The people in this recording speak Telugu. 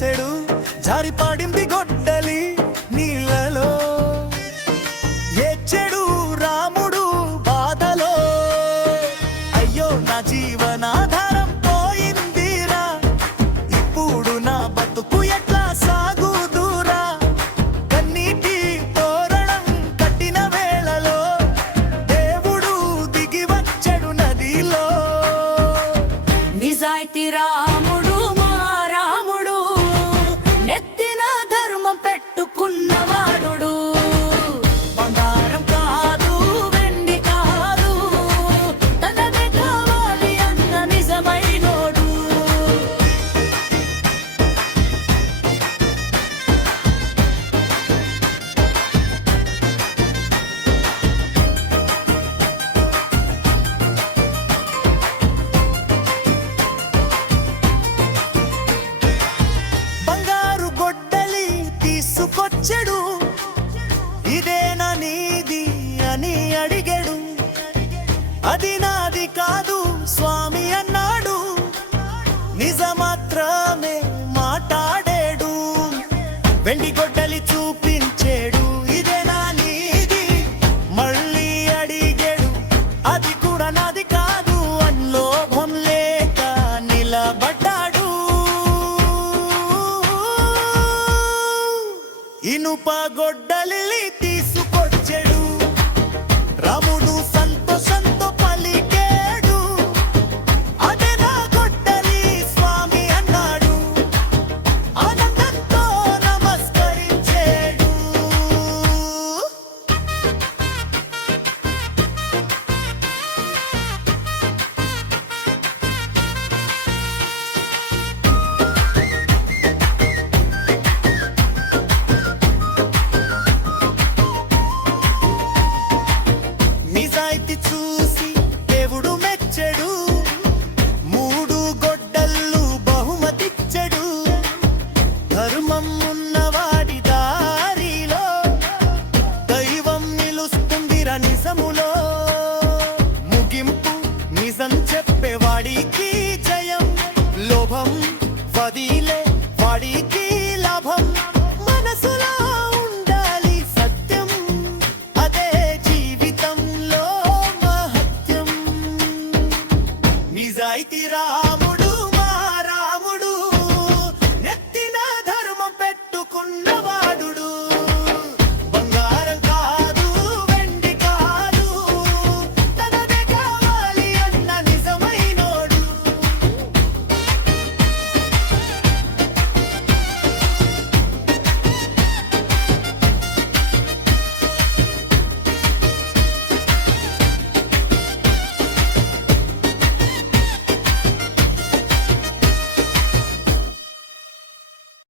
వేసెడు జారి పాడింది గొడ్డలి నీళ్ళలో ఏడ్చెడు రాముడు బాధలో అయ్యో నా జీవనాధారం పోయిందిరా ఇప్పుడు నా బతుకు ఎట్లా సాగుదురా కన్నీటి తోరణం కట్టిన వేళలో దేవుడు దిగి వచ్చెడు నదిలో నిజాయితీ రాముడు మా రాముడు నెత్తిన ధర్మం పెట్టుకున్నవాడు బంగారం కాదు వెండి కాదు తనదే కావాలి అన్న నిజమైనోడు బంగారు గొడ్డలి తీసుకొచ్చెడు ఇదేనా నీది అని అడిగాడు అది నాది కాదు స్వామి అన్నాడు నిజమాత్రమే మాట్లాడాడు వెండి గొడ్డలి చూపించాడు ఇదేనా నీది మళ్ళీ అడిగాడు అది కూడా నాది కాదు అని లోభం లేక నిలబడ్డాడు ఇనుప గొడ్డలి తీసుకొచ్చెడు రాముడు సంతోషంతో పలికేడు అదే నా గొడ్డలి స్వామి అన్నాడు ఆనందంతో నమస్కరించేడు నిజాయితీ చూసి దేవుడు మెచ్చెడు మూడు గొడ్డళ్ళు బహుమతిచ్చెడు ధర్మం ఉన్నవాడి దారిలో దైవం నిలుస్తుందిరా నిజములో